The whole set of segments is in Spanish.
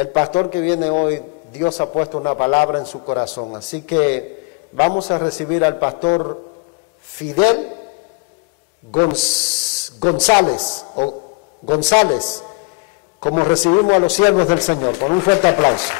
el pastor que viene hoy, Dios ha puesto una palabra en su corazón. Así que vamos a recibir al pastor Fidel González, como recibimos a los siervos del Señor, con un fuerte aplauso.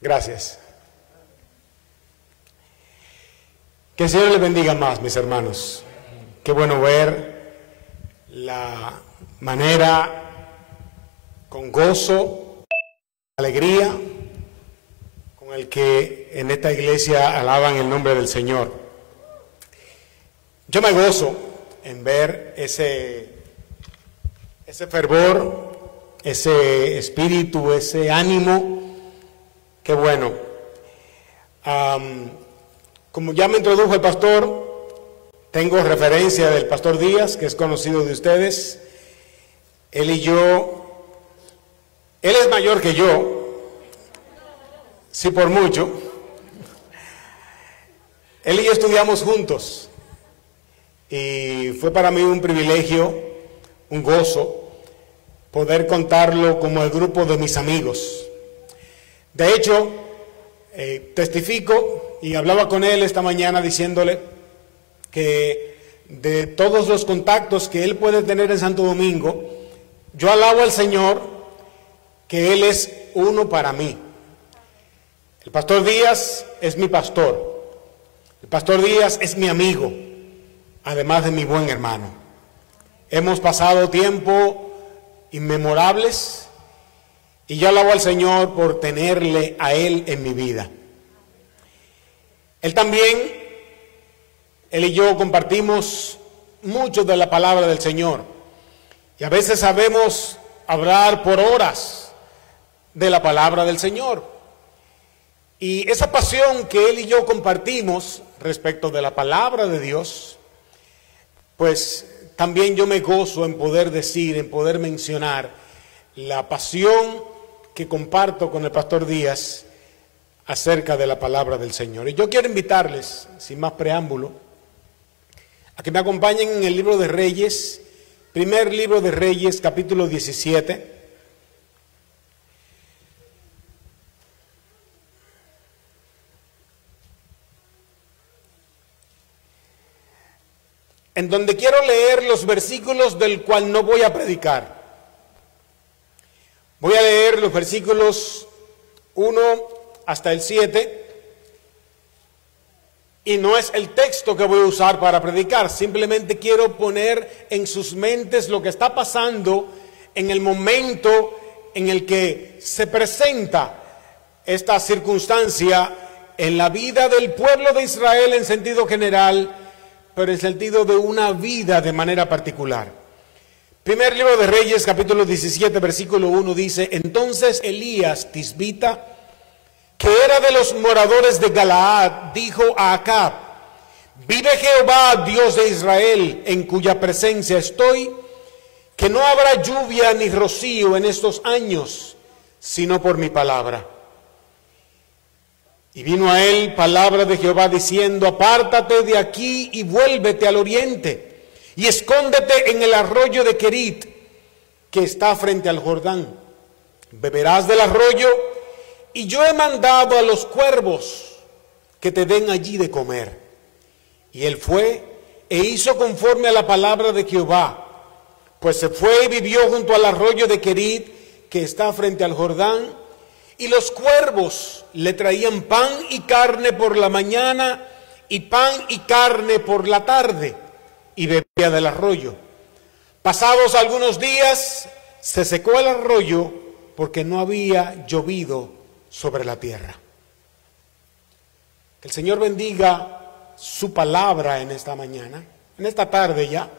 Gracias. Que el Señor les bendiga más, mis hermanos. Qué bueno ver la manera con gozo, alegría, con el que en esta iglesia alaban el nombre del Señor. Yo me gozo en ver ese fervor, ese espíritu, ese ánimo. Qué bueno. Como ya me introdujo el pastor, tengo referencia del pastor Díaz, que es conocido de ustedes. Él y yo, él es mayor que yo, sí por mucho. Él y yo estudiamos juntos y fue para mí un privilegio, un gozo, poder contarlo como el grupo de mis amigos. De hecho, testifico y hablaba con él esta mañana diciéndole que de todos los contactos que él puede tener en Santo Domingo, yo alabo al Señor que Él es uno para mí. El pastor Díaz es mi pastor. El pastor Díaz es mi amigo, además de mi buen hermano. Hemos pasado tiempo inmemorables. Y yo alabo al Señor por tenerle a Él en mi vida. Él también, él y yo compartimos mucho de la palabra del Señor. Y a veces sabemos hablar por horas de la palabra del Señor. Y esa pasión que él y yo compartimos respecto de la palabra de Dios, pues también yo me gozo en poder decir, en poder mencionar la pasión que comparto con el pastor Díaz acerca de la palabra del Señor. Y yo quiero invitarles, sin más preámbulo, a que me acompañen en el libro de Reyes, primer libro de Reyes, capítulo 17. En donde quiero leer los versículos del cual no voy a predicar. Voy a leer los versículos 1 hasta el 7 y no es el texto que voy a usar para predicar, simplemente quiero poner en sus mentes lo que está pasando en el momento en el que se presenta esta circunstancia en la vida del pueblo de Israel en sentido general, pero en sentido de una vida de manera particular. Primer libro de Reyes, capítulo 17, versículo 1 dice: Entonces Elías Tisbita, que era de los moradores de Galaad, dijo a Acab: Vive Jehová, Dios de Israel, en cuya presencia estoy, que no habrá lluvia ni rocío en estos años, sino por mi palabra. Y vino a él palabra de Jehová diciendo: Apártate de aquí y vuélvete al oriente, y escóndete en el arroyo de Querit, que está frente al Jordán. Beberás del arroyo, y yo he mandado a los cuervos que te den allí de comer. Y él fue e hizo conforme a la palabra de Jehová, pues se fue y vivió junto al arroyo de Querit, que está frente al Jordán, y los cuervos le traían pan y carne por la mañana, y pan y carne por la tarde, y bebía del arroyo. Pasados algunos días, se secó el arroyo, porque no había llovido sobre la tierra. Que el Señor bendiga su palabra en esta mañana, en esta tarde ya,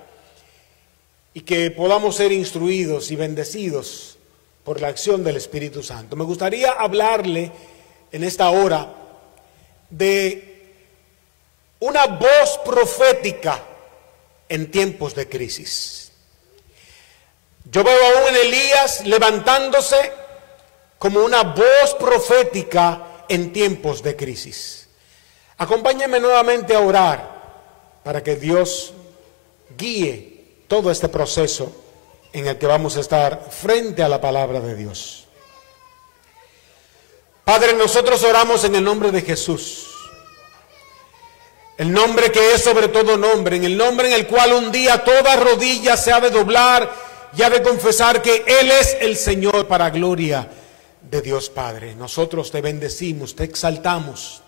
y que podamos ser instruidos y bendecidos por la acción del Espíritu Santo. Me gustaría hablarle en esta hora de una voz profética en tiempos de crisis. Yo veo a un Elías levantándose como una voz profética en tiempos de crisis. Acompáñenme nuevamente a orar para que Dios guíe todo este proceso en el que vamos a estar frente a la palabra de Dios. Padre, nosotros oramos en el nombre de Jesús, el nombre que es sobre todo nombre, en el nombre en el cual un día toda rodilla se ha de doblar y ha de confesar que Él es el Señor, para gloria de Dios Padre. Nosotros te bendecimos, te exaltamos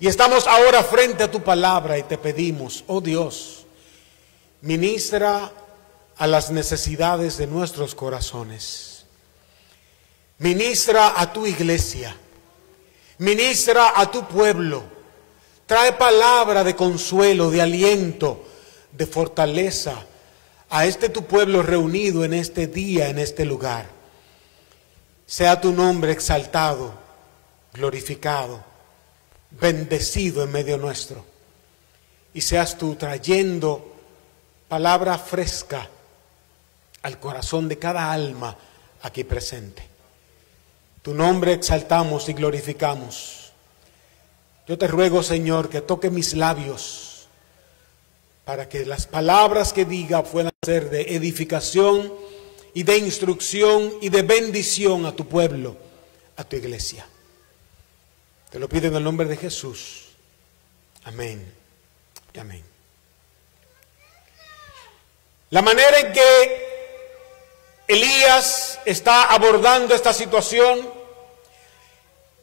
y estamos ahora frente a tu palabra y te pedimos, oh Dios, ministra a las necesidades de nuestros corazones. Ministra a tu iglesia, ministra a tu pueblo, trae palabra de consuelo, de aliento, de fortaleza a este tu pueblo reunido en este día, en este lugar. Sea tu nombre exaltado, glorificado, bendecido en medio nuestro, y seas tú trayendo palabra fresca al corazón de cada alma aquí presente. Tu nombre exaltamos y glorificamos. Yo te ruego, Señor, que toque mis labios para que las palabras que diga puedan ser de edificación y de instrucción y de bendición a tu pueblo, a tu iglesia. Te lo pido en el nombre de Jesús. Amén y amén. La manera en que Elías está abordando esta situación,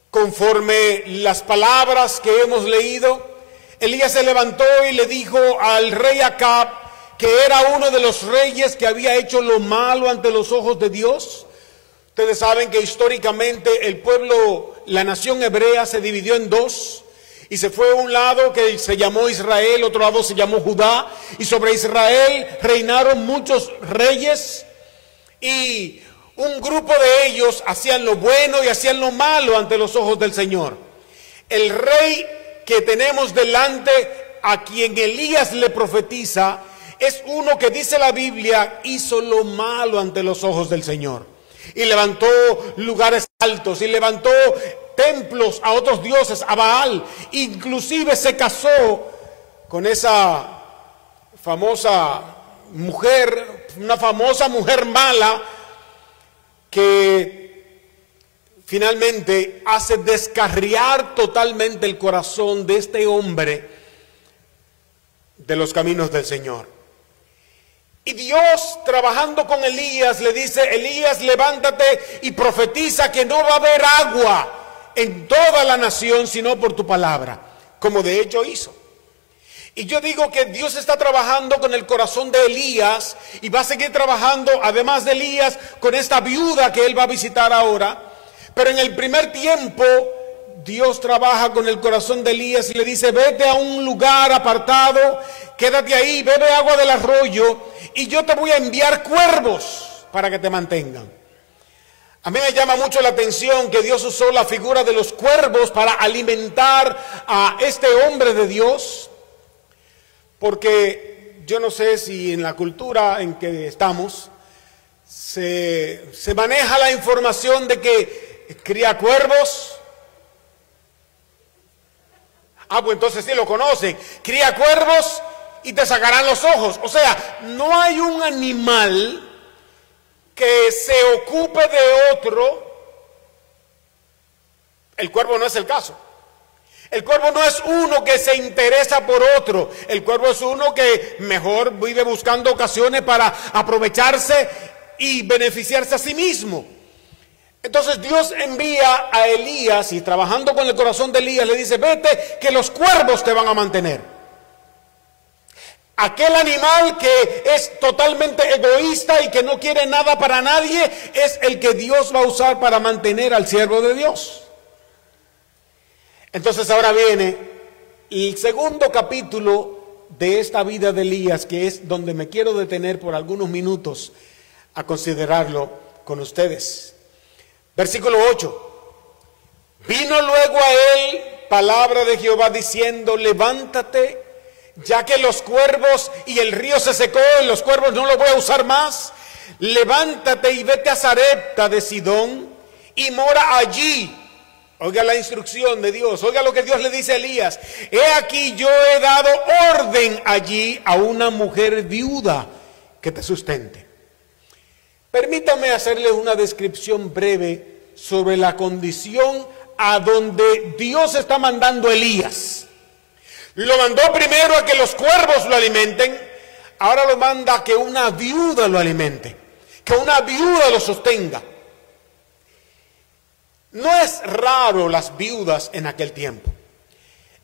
conforme las palabras que hemos leído, Elías se levantó y le dijo al rey Acab, que era uno de los reyes que había hecho lo malo ante los ojos de Dios. Ustedes saben que históricamente el pueblo, la nación hebrea, se dividió en dos, y se fue a un lado que se llamó Israel, otro lado se llamó Judá, y sobre Israel reinaron muchos reyes, y un grupo de ellos hacían lo bueno y hacían lo malo ante los ojos del Señor. El rey que tenemos delante, a quien Elías le profetiza, es uno que, dice la Biblia, hizo lo malo ante los ojos del Señor, y levantó lugares altos, y levantó templos a otros dioses, a Baal. Inclusive se casó con esa famosa mujer, una famosa mujer mala, que finalmente hace descarriar totalmente el corazón de este hombre de los caminos del Señor. Y Dios, trabajando con Elías, le dice: Elías, levántate y profetiza que no va a haber agua en toda la nación sino por tu palabra, como de hecho hizo. Y yo digo que Dios está trabajando con el corazón de Elías, y va a seguir trabajando, además de Elías, con esta viuda que él va a visitar ahora. Pero en el primer tiempo, Dios trabaja con el corazón de Elías y le dice: vete a un lugar apartado, quédate ahí, bebe agua del arroyo, y yo te voy a enviar cuervos para que te mantengan. A mí me llama mucho la atención que Dios usó la figura de los cuervos para alimentar a este hombre de Dios, porque yo no sé si en la cultura en que estamos se maneja la información de que cría cuervos. Pues entonces sí lo conocen. Cría cuervos y te sacarán los ojos. O sea, no hay un animal que se ocupe de otro. El cuervo no es el caso. El cuervo no es uno que se interesa por otro. El cuervo es uno que mejor vive buscando ocasiones para aprovecharse y beneficiarse a sí mismo. Entonces Dios envía a Elías, y trabajando con el corazón de Elías le dice: vete, que los cuervos te van a mantener. Aquel animal que es totalmente egoísta y que no quiere nada para nadie es el que Dios va a usar para mantener al siervo de Dios. Entonces ahora viene el segundo capítulo de esta vida de Elías, que es donde me quiero detener por algunos minutos a considerarlo con ustedes. Versículo 8. Vino luego a él palabra de Jehová diciendo: levántate, ya que los cuervos y el río se secó y los cuervos no los voy a usar más. Levántate y vete a Sarepta de Sidón y mora allí. Oiga la instrucción de Dios, oiga lo que Dios le dice a Elías: he aquí yo he dado orden allí a una mujer viuda que te sustente. Permítame hacerle una descripción breve sobre la condición a donde Dios está mandando a Elías. Lo mandó primero a que los cuervos lo alimenten, ahora lo manda a que una viuda lo alimente, que una viuda lo sostenga. No es raro las viudas en aquel tiempo.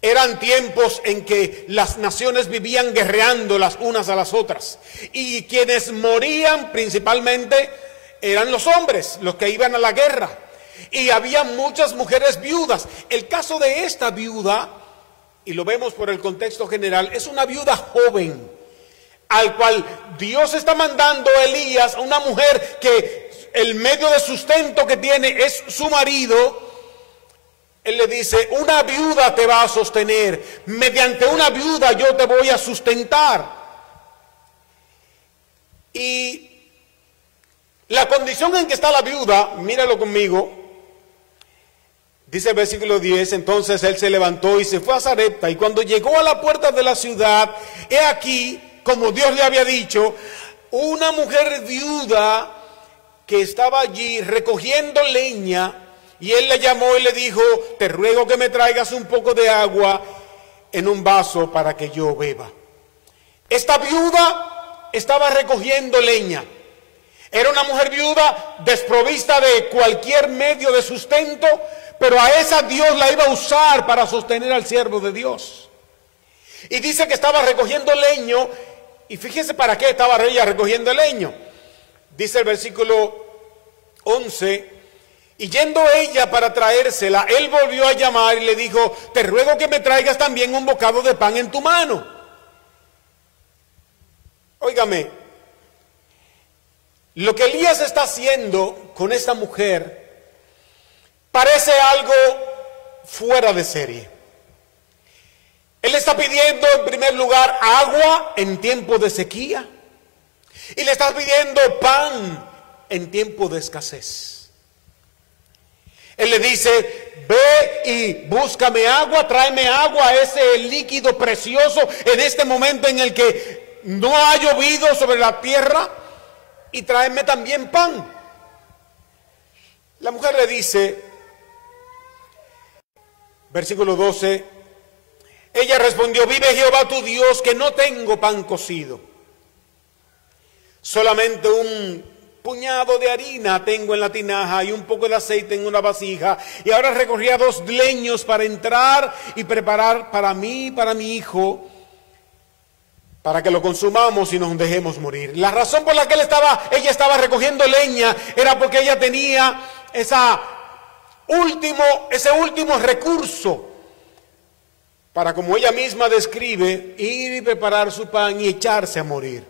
Eran tiempos en que las naciones vivían guerreando las unas a las otras, y quienes morían principalmente eran los hombres, los que iban a la guerra, y había muchas mujeres viudas. El caso de esta viuda, y lo vemos por el contexto general, es una viuda joven, al cual Dios está mandando a Elías, a una mujer que el medio de sustento que tiene es su marido. Él le dice: una viuda te va a sostener, mediante una viuda yo te voy a sustentar. Y la condición en que está la viuda, míralo conmigo, dice el versículo 10, entonces él se levantó y se fue a Sarepta, y cuando llegó a la puerta de la ciudad, he aquí, como Dios le había dicho, una mujer viuda que estaba allí recogiendo leña, y él le llamó y le dijo: te ruego que me traigas un poco de agua en un vaso para que yo beba. Esta viuda estaba recogiendo leña. Era una mujer viuda desprovista de cualquier medio de sustento, pero a esa Dios la iba a usar para sostener al siervo de Dios. Y dice que estaba recogiendo leño, y fíjese para qué estaba ella recogiendo leño. Dice el versículo 11: y yendo ella para traérsela, él volvió a llamar y le dijo: te ruego que me traigas también un bocado de pan en tu mano. Óigame, lo que Elías está haciendo con esta mujer parece algo fuera de serie. Él está pidiendo en primer lugar agua en tiempo de sequía, y le está pidiendo pan en tiempo de escasez. Él le dice: ve y búscame agua, tráeme agua, ese líquido precioso en este momento en el que no ha llovido sobre la tierra, y tráeme también pan. La mujer le dice, versículo 12, ella respondió: vive Jehová tu Dios, que no tengo pan cocido, solamente un puñado de harina tengo en la tinaja y un poco de aceite en una vasija, y ahora recorría 2 leños para entrar y preparar para mí y para mi hijo, para que lo consumamos y nos dejemos morir. La razón por la que ella estaba recogiendo leña era porque ella tenía ese último recurso para, como ella misma describe, ir y preparar su pan y echarse a morir.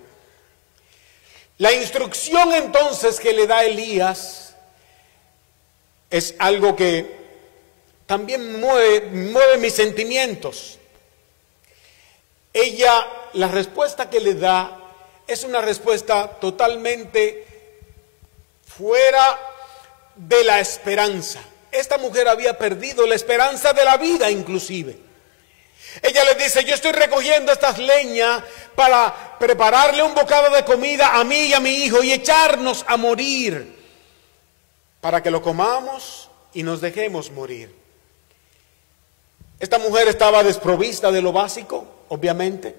La instrucción entonces que le da Elías es algo que también mueve mis sentimientos. La respuesta que le da es una respuesta totalmente fuera de la esperanza. Esta mujer había perdido la esperanza de la vida inclusive. Ella le dice: yo estoy recogiendo estas leñas para prepararle un bocado de comida a mí y a mi hijo y echarnos a morir, para que lo comamos y nos dejemos morir. Esta mujer estaba desprovista de lo básico, obviamente.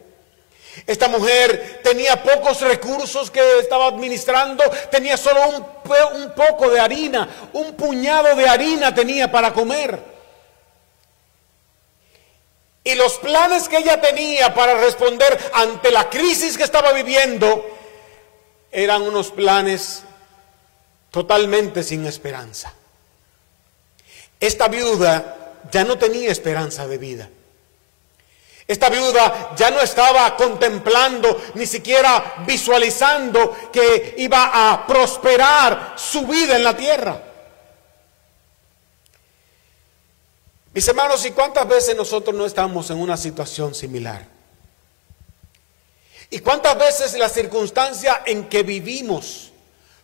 Esta mujer tenía pocos recursos que estaba administrando, tenía solo un poco de harina, un puñado de harina tenía para comer. Y los planes que ella tenía para responder ante la crisis que estaba viviendo eran unos planes totalmente sin esperanza. Esta viuda ya no tenía esperanza de vida. Esta viuda ya no estaba contemplando, ni siquiera visualizando que iba a prosperar su vida en la tierra. Mis hermanos, ¿y cuántas veces nosotros no estamos en una situación similar? ¿Y cuántas veces la circunstancia en que vivimos,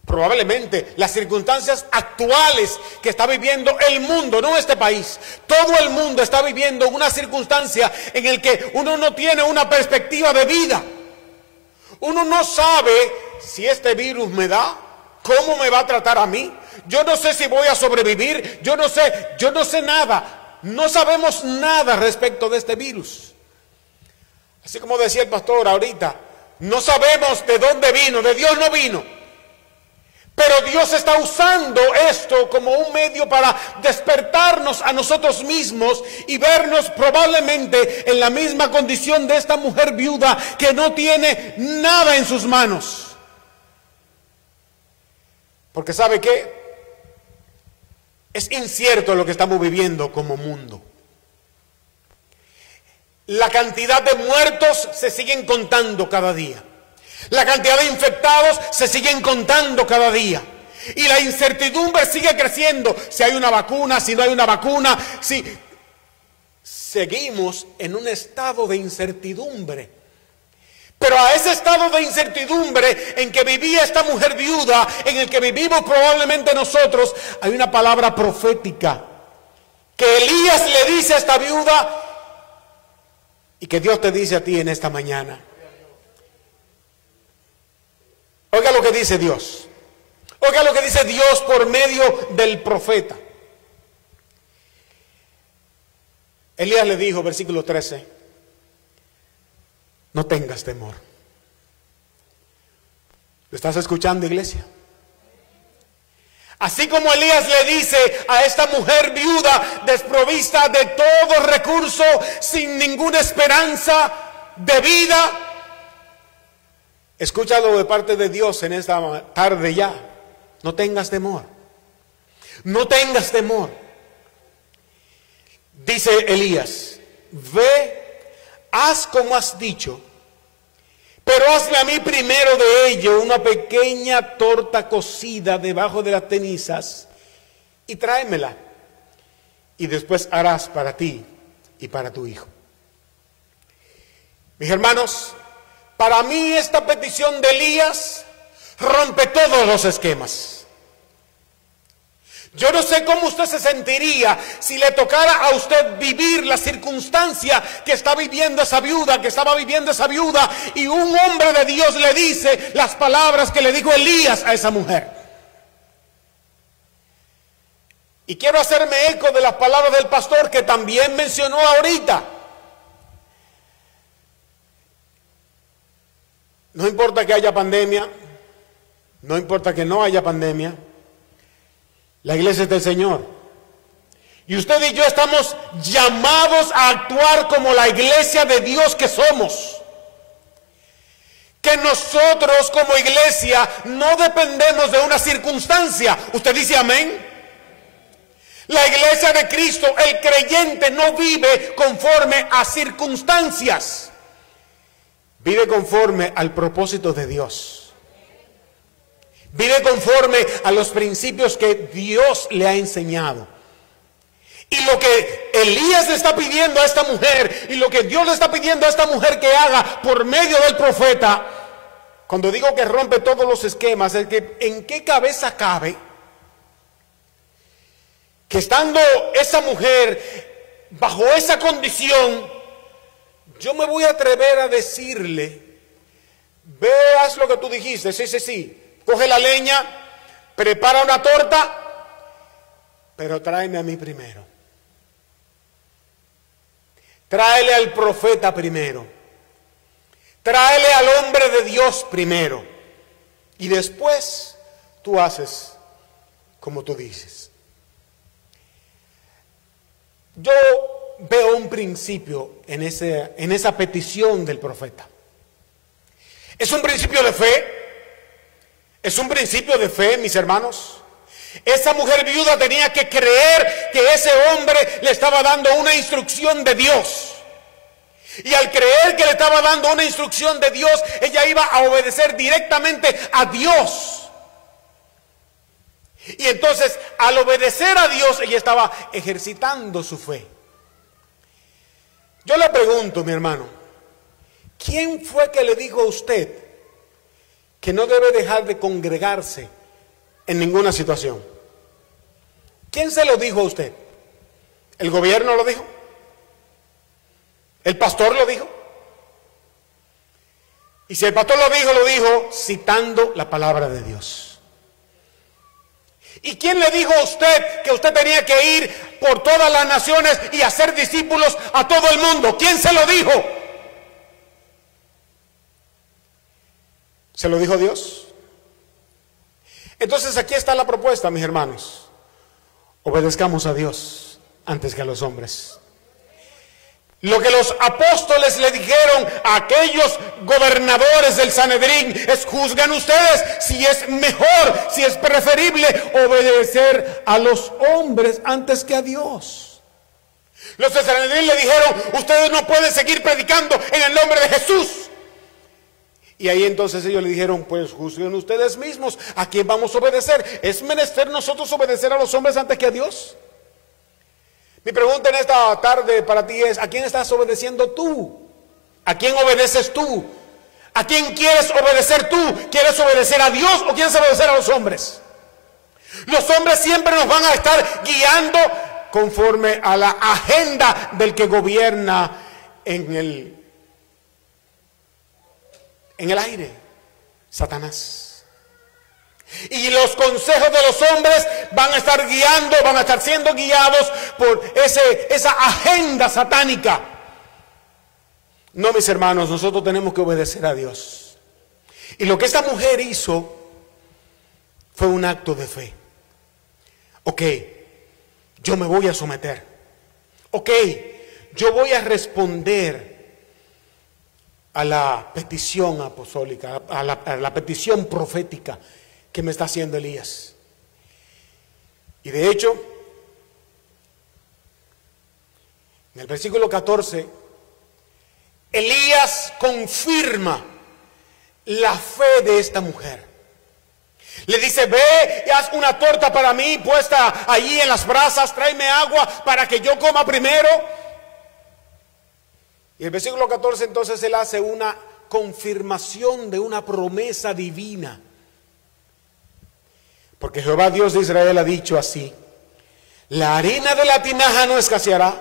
probablemente las circunstancias actuales que está viviendo el mundo, no este país, todo el mundo está viviendo una circunstancia en la que uno no tiene una perspectiva de vida? Uno no sabe si este virus me da, cómo me va a tratar a mí. Yo no sé si voy a sobrevivir, yo no sé nada. No sabemos nada respecto de este virus. Así como decía el pastor ahorita, no sabemos de dónde vino, de Dios no vino. Pero Dios está usando esto como un medio para despertarnos a nosotros mismos y vernos probablemente en la misma condición de esta mujer viuda que no tiene nada en sus manos. Porque ¿sabe qué? Es incierto lo que estamos viviendo como mundo. La cantidad de muertos se siguen contando cada día. La cantidad de infectados se siguen contando cada día. Y la incertidumbre sigue creciendo. Si hay una vacuna, si no hay una vacuna. Si seguimos en un estado de incertidumbre. Pero a ese estado de incertidumbre en que vivía esta mujer viuda, en el que vivimos probablemente nosotros, hay una palabra profética que Elías le dice a esta viuda y que Dios te dice a ti en esta mañana. Oiga lo que dice Dios. Oiga lo que dice Dios por medio del profeta. Elías le dijo, versículo 13, no tengas temor. ¿Lo estás escuchando, iglesia? Así como Elías le dice a esta mujer viuda, desprovista de todo recurso, sin ninguna esperanza de vida, escúchalo de parte de Dios en esta tarde ya. No tengas temor. No tengas temor. Dice Elías, ve, haz como has dicho, pero hazme a mí primero de ello una pequeña torta cocida debajo de las cenizas y tráemela. Y después harás para ti y para tu hijo. Mis hermanos, para mí esta petición de Elías rompe todos los esquemas. Yo no sé cómo usted se sentiría si le tocara a usted vivir la circunstancia que está viviendo esa viuda, que estaba viviendo esa viuda, y un hombre de Dios le dice las palabras que le dijo Elías a esa mujer. Y quiero hacerme eco de las palabras del pastor que también mencionó ahorita. No importa que haya pandemia, no importa que no haya pandemia, la iglesia es del Señor. Y usted y yo estamos llamados a actuar como la iglesia de Dios que somos. Que nosotros como iglesia no dependemos de una circunstancia. ¿Usted dice amén? La iglesia de Cristo, el creyente, no vive conforme a circunstancias. Vive conforme al propósito de Dios. Vive conforme a los principios que Dios le ha enseñado. Y lo que Elías le está pidiendo a esta mujer, y lo que Dios le está pidiendo a esta mujer que haga por medio del profeta, cuando digo que rompe todos los esquemas, es que en qué cabeza cabe que estando esa mujer bajo esa condición, yo me voy a atrever a decirle, veas lo que tú dijiste, sí. Coge la leña, prepara una torta, pero tráeme a mí primero. Tráele al profeta primero. Tráele al hombre de Dios primero. Y después tú haces como tú dices. Yo veo un principio en esa petición del profeta. Es un principio de fe. Es un principio de fe, mis hermanos. Esa mujer viuda tenía que creer que ese hombre le estaba dando una instrucción de Dios. Y al creer que le estaba dando una instrucción de Dios, ella iba a obedecer directamente a Dios. Y entonces, al obedecer a Dios, ella estaba ejercitando su fe. Yo le pregunto, mi hermano, ¿quién fue que le dijo a usted que no debe dejar de congregarse en ninguna situación? ¿Quién se lo dijo a usted? ¿El gobierno lo dijo? ¿El pastor lo dijo? Y si el pastor lo dijo citando la palabra de Dios. ¿Y quién le dijo a usted que usted tenía que ir por todas las naciones y hacer discípulos a todo el mundo? ¿Quién se lo dijo? ¿Se lo dijo Dios? Entonces aquí está la propuesta, mis hermanos. Obedezcamos a Dios antes que a los hombres. Lo que los apóstoles le dijeron a aquellos gobernadores del Sanedrín es: juzgan ustedes si es mejor, si es preferible obedecer a los hombres antes que a Dios. Los del Sanedrín le dijeron: ustedes no pueden seguir predicando en el nombre de Jesús. Y ahí entonces ellos le dijeron: pues juzguen ustedes mismos, ¿a quién vamos a obedecer? ¿Es menester nosotros obedecer a los hombres antes que a Dios? Mi pregunta en esta tarde para ti es: ¿a quién estás obedeciendo tú? ¿A quién obedeces tú? ¿A quién quieres obedecer tú? ¿Quieres obedecer a Dios o quieres obedecer a los hombres? Los hombres siempre nos van a estar guiando conforme a la agenda del que gobierna en el aire, Satanás. Y los consejos de los hombres van a estar siendo guiados por esa agenda satánica. No, mis hermanos, nosotros tenemos que obedecer a Dios. Y lo que esta mujer hizo fue un acto de fe. Ok, yo me voy a someter. Ok, yo voy a responder a la petición apostólica, a la petición profética que me está haciendo Elías. Y de hecho, en el versículo 14, Elías confirma la fe de esta mujer. Le dice: ve y haz una torta para mí puesta allí en las brasas, tráeme agua para que yo coma primero. Y el versículo 14 entonces él hace una confirmación de una promesa divina. Porque Jehová Dios de Israel ha dicho así: la harina de la tinaja no escaseará,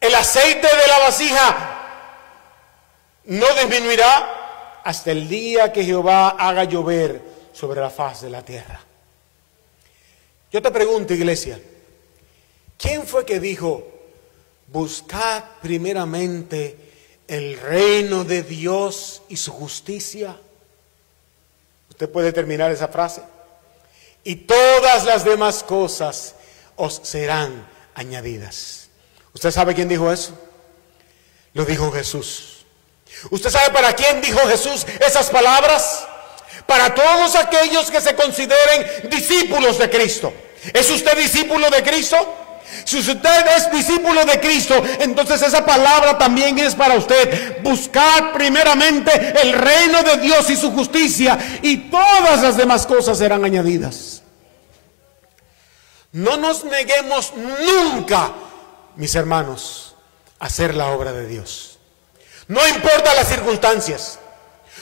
el aceite de la vasija no disminuirá hasta el día que Jehová haga llover sobre la faz de la tierra. Yo te pregunto, iglesia, ¿quién fue que dijo: buscad primeramente el reino de Dios y su justicia? Usted puede terminar esa frase: y todas las demás cosas os serán añadidas. ¿Usted sabe quién dijo eso? Lo dijo Jesús. ¿Usted sabe para quién dijo Jesús esas palabras? Para todos aquellos que se consideren discípulos de Cristo. ¿Es usted discípulo de Cristo? Si usted es discípulo de Cristo, entonces esa palabra también es para usted. Buscad primeramente el reino de Dios y su justicia, y todas las demás cosas serán añadidas. No nos neguemos nunca, mis hermanos, a hacer la obra de Dios. No importa las circunstancias,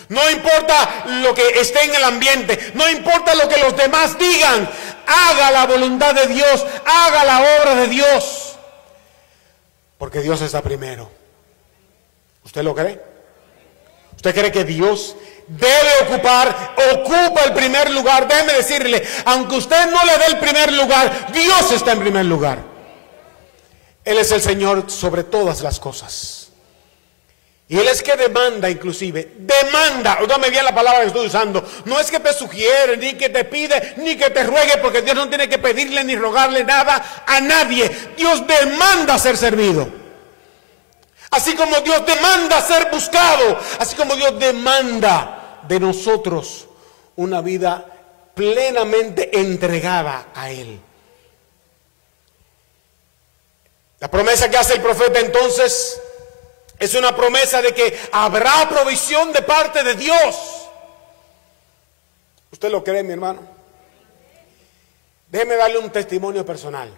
no importa lo que esté en el ambiente, no importa lo que los demás digan. Haga la voluntad de Dios, haga la obra de Dios, porque Dios está primero. ¿Usted lo cree? ¿Usted cree que Dios ocupa el primer lugar? Déjeme decirle, aunque usted no le dé el primer lugar, Dios está en primer lugar. Él es el Señor sobre todas las cosas. Y Él es que demanda, inclusive, óigame bien la palabra que estoy usando, no es que te sugiere, ni que te pide, ni que te ruegue, porque Dios no tiene que pedirle ni rogarle nada a nadie. Dios demanda ser servido. Así como Dios demanda ser buscado, así como Dios demanda de nosotros una vida plenamente entregada a Él. La promesa que hace el profeta entonces Es una promesa de que habrá provisión de parte de Dios. ¿Usted lo cree, mi hermano? Déjeme darle un testimonio personal.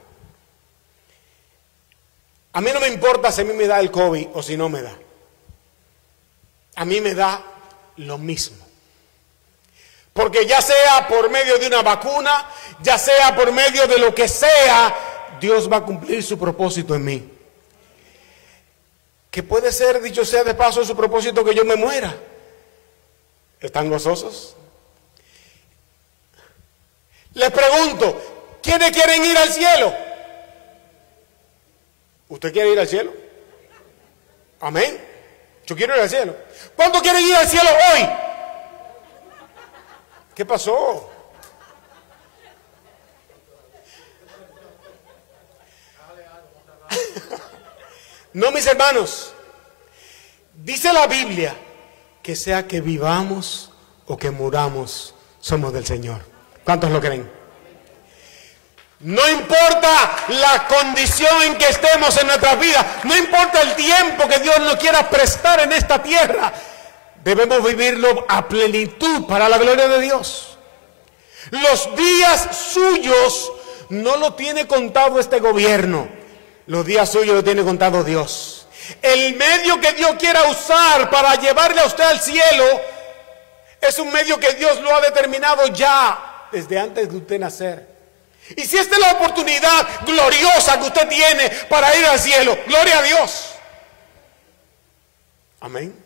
A mí no me importa si a mí me da el COVID o si no me da. A mí me da lo mismo. Porque ya sea por medio de una vacuna, ya sea por medio de lo que sea, Dios va a cumplir su propósito en mí. Que puede ser, dicho sea de paso, su propósito que yo me muera. ¿Están gozosos? Les pregunto, ¿quiénes quieren ir al cielo? ¿Usted quiere ir al cielo? Amén. Yo quiero ir al cielo. ¿Cuántos quieren ir al cielo hoy? ¿Qué pasó? No, mis hermanos. Dice la Biblia que sea que vivamos o que muramos, somos del Señor. ¿Cuántos lo creen? No importa la condición en que estemos en nuestras vidas, no importa el tiempo que Dios nos quiera prestar en esta tierra, debemos vivirlo a plenitud para la gloria de Dios. Los días suyos no lo tiene contado este gobierno, los días suyos lo tiene contado Dios. El medio que Dios quiera usar para llevarle a usted al cielo es un medio que Dios lo ha determinado ya desde antes de usted nacer. Y si esta es la oportunidad gloriosa que usted tiene para ir al cielo, gloria a Dios. Amén.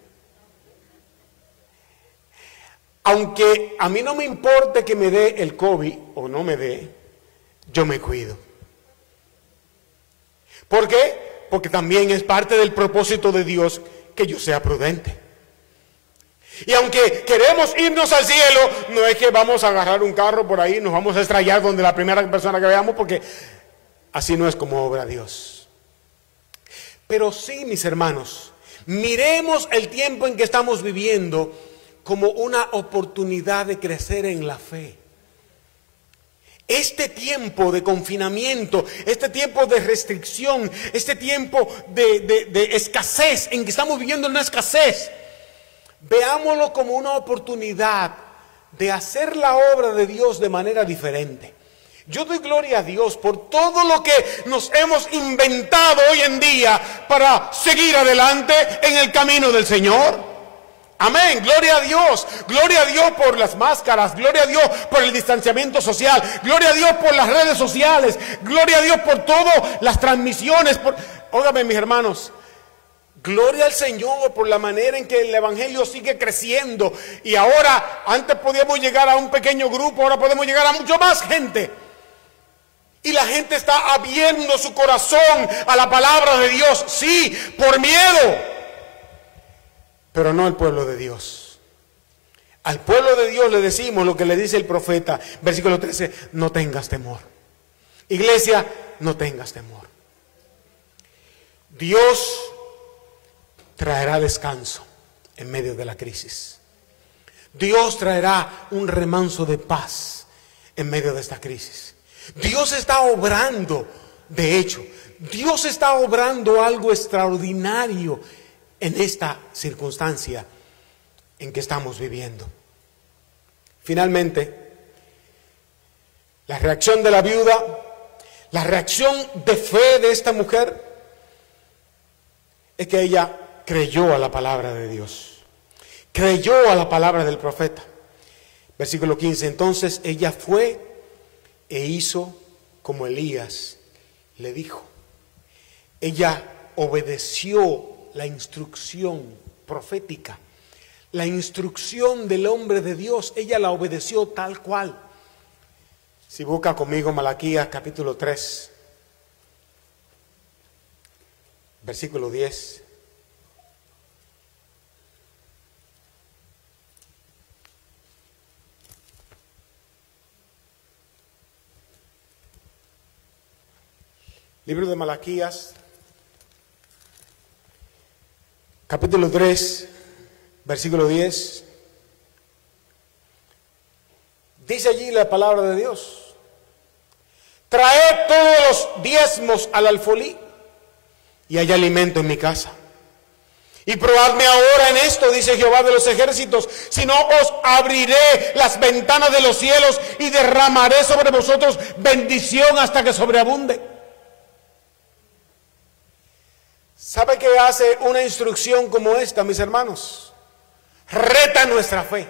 Aunque a mí no me importe que me dé el COVID o no me dé, yo me cuido. ¿Por qué? Porque también es parte del propósito de Dios que yo sea prudente. Y aunque queremos irnos al cielo, no es que vamos a agarrar un carro por ahí, nos vamos a estrellar donde la primera persona que veamos, porque así no es como obra Dios. Pero sí, mis hermanos, miremos el tiempo en que estamos viviendo como una oportunidad de crecer en la fe. Este tiempo de confinamiento, este tiempo de restricción, este tiempo de escasez, en que estamos viviendo una escasez, veámoslo como una oportunidad de hacer la obra de Dios de manera diferente. Yo doy gloria a Dios por todo lo que nos hemos inventado hoy en día para seguir adelante en el camino del Señor. Amén, gloria a Dios por las máscaras, gloria a Dios por el distanciamiento social, gloria a Dios por las redes sociales, gloria a Dios por todas las transmisiones. Óigame, mis hermanos, gloria al Señor por la manera en que el evangelio sigue creciendo. Y ahora, antes podíamos llegar a un pequeño grupo, ahora podemos llegar a mucho más gente. Y la gente está abriendo su corazón a la palabra de Dios, sí, por miedo. Pero no el pueblo de Dios. Al pueblo de Dios le decimos lo que le dice el profeta, versículo 13, no tengas temor. Iglesia, no tengas temor. Dios traerá descanso en medio de la crisis. Dios traerá un remanso de paz en medio de esta crisis. Dios está obrando, de hecho, Dios está obrando algo extraordinario en esta circunstancia en que estamos viviendo. Finalmente, la reacción de la viuda, la reacción de fe de esta mujer, es que ella creyó a la palabra de Dios, creyó a la palabra del profeta. Versículo 15, entonces ella fue e hizo como Elías le dijo. Ella obedeció la instrucción profética, la instrucción del hombre de Dios, ella la obedeció tal cual. Si busca conmigo Malaquías capítulo 3, versículo 10. Libro de Malaquías, capítulo 3, versículo 10. Dice allí la palabra de Dios: traed todos los diezmos al alfolí y hay alimento en mi casa. Y probadme ahora en esto, dice Jehová de los ejércitos, si no os abriré las ventanas de los cielos y derramaré sobre vosotros bendición hasta que sobreabunde. ¿Sabe qué hace una instrucción como esta, mis hermanos? Reta nuestra fe.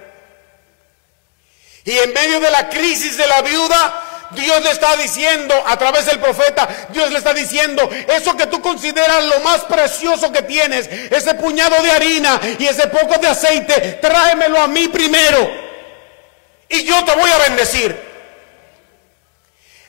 Y en medio de la crisis de la viuda, Dios le está diciendo a través del profeta, Dios le está diciendo, eso que tú consideras lo más precioso que tienes, ese puñado de harina y ese poco de aceite, tráemelo a mí primero y yo te voy a bendecir.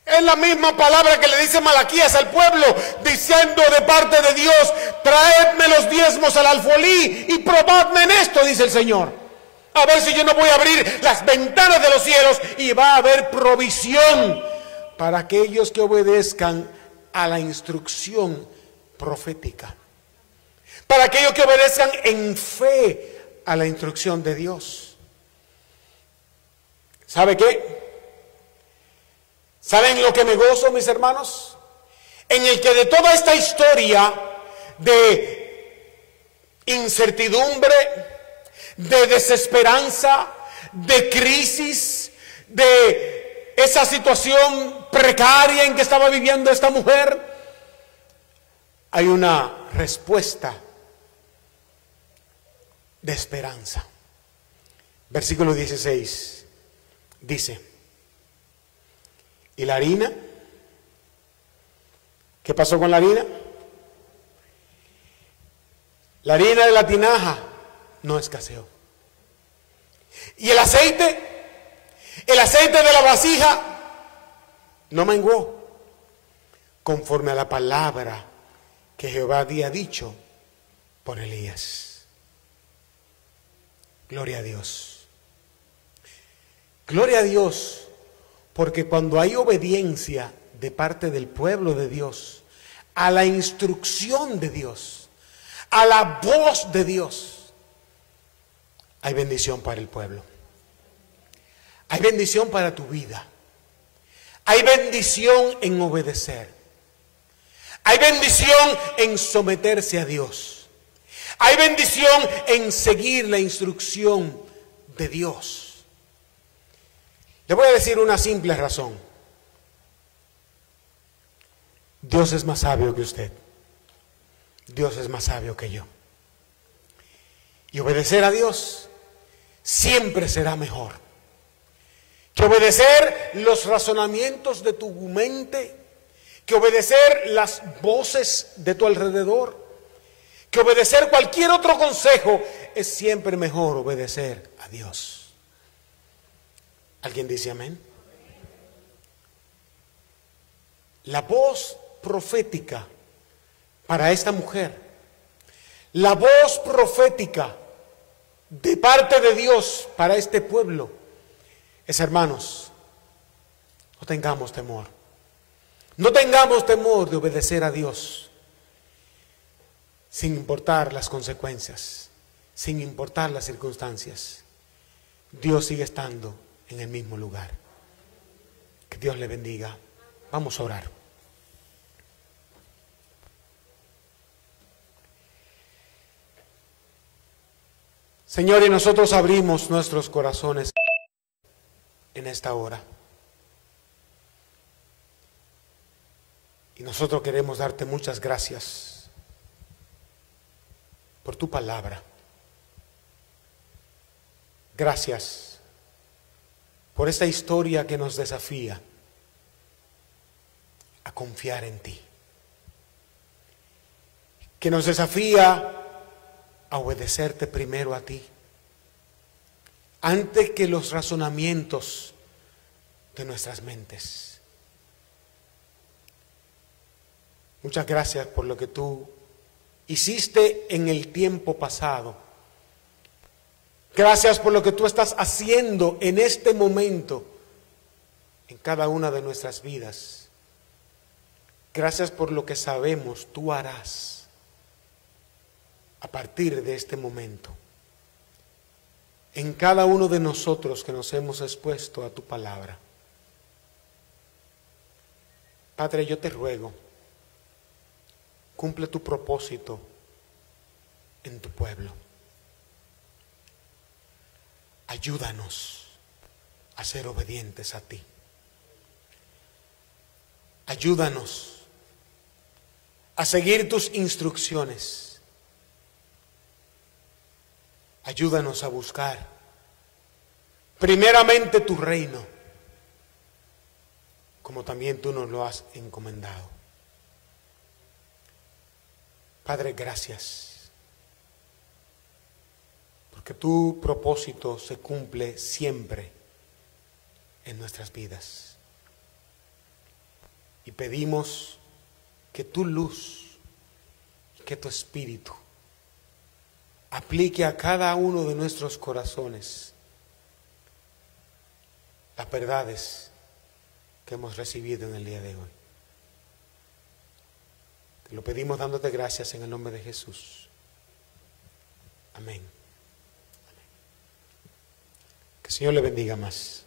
Es la misma palabra que le dice Malaquías al pueblo, diciendo de parte de Dios, traedme los diezmos al alfolí y probadme en esto, dice el Señor. A ver si yo no voy a abrir las ventanas de los cielos y va a haber provisión para aquellos que obedezcan a la instrucción profética. Para aquellos que obedezcan en fe a la instrucción de Dios. ¿Sabe qué? ¿Saben lo que me gozo, mis hermanos? En el que de toda esta historia de incertidumbre, de desesperanza, de crisis, de esa situación precaria en que estaba viviendo esta mujer, hay una respuesta de esperanza. Versículo 16 dice, ¿y la harina? ¿Qué pasó con la harina? La harina de la tinaja no escaseó. Y el aceite de la vasija no menguó, conforme a la palabra que Jehová había dicho por Elías. Gloria a Dios. Gloria a Dios, porque cuando hay obediencia de parte del pueblo de Dios a la instrucción de Dios, a la voz de Dios, hay bendición para el pueblo. Hay bendición para tu vida. Hay bendición en obedecer. Hay bendición en someterse a Dios. Hay bendición en seguir la instrucción de Dios. Le voy a decir una simple razón. Dios es más sabio que usted. Dios es más sabio que yo. Y obedecer a Dios siempre será mejor que obedecer los razonamientos de tu mente, que obedecer las voces de tu alrededor, que obedecer cualquier otro consejo. Es siempre mejor obedecer a Dios. ¿Alguien dice amén? La voz profética para esta mujer, la voz profética de parte de Dios para este pueblo es, hermanos, no tengamos temor. No tengamos temor de obedecer a Dios sin importar las consecuencias, sin importar las circunstancias. Dios sigue estando en el mismo lugar. Que Dios le bendiga. Vamos a orar. Señor, y nosotros abrimos nuestros corazones en esta hora. Y nosotros queremos darte muchas gracias por tu palabra. Gracias por esta historia que nos desafía a confiar en ti, que nos desafía a obedecerte primero a ti, antes que los razonamientos de nuestras mentes. Muchas gracias por lo que tú hiciste en el tiempo pasado. Gracias por lo que tú estás haciendo en este momento en cada una de nuestras vidas. Gracias por lo que sabemos tú harás a partir de este momento en cada uno de nosotros que nos hemos expuesto a tu palabra. Padre, yo te ruego, cumple tu propósito en tu pueblo. Ayúdanos a ser obedientes a ti. Ayúdanos a seguir tus instrucciones. Ayúdanos a buscar primeramente tu reino, como también tú nos lo has encomendado. Padre, gracias, porque tu propósito se cumple siempre en nuestras vidas. Y pedimos que tu luz, que tu espíritu aplique a cada uno de nuestros corazones las verdades que hemos recibido en el día de hoy. Te lo pedimos dándote gracias en el nombre de Jesús. Amén. Que el Señor le bendiga más.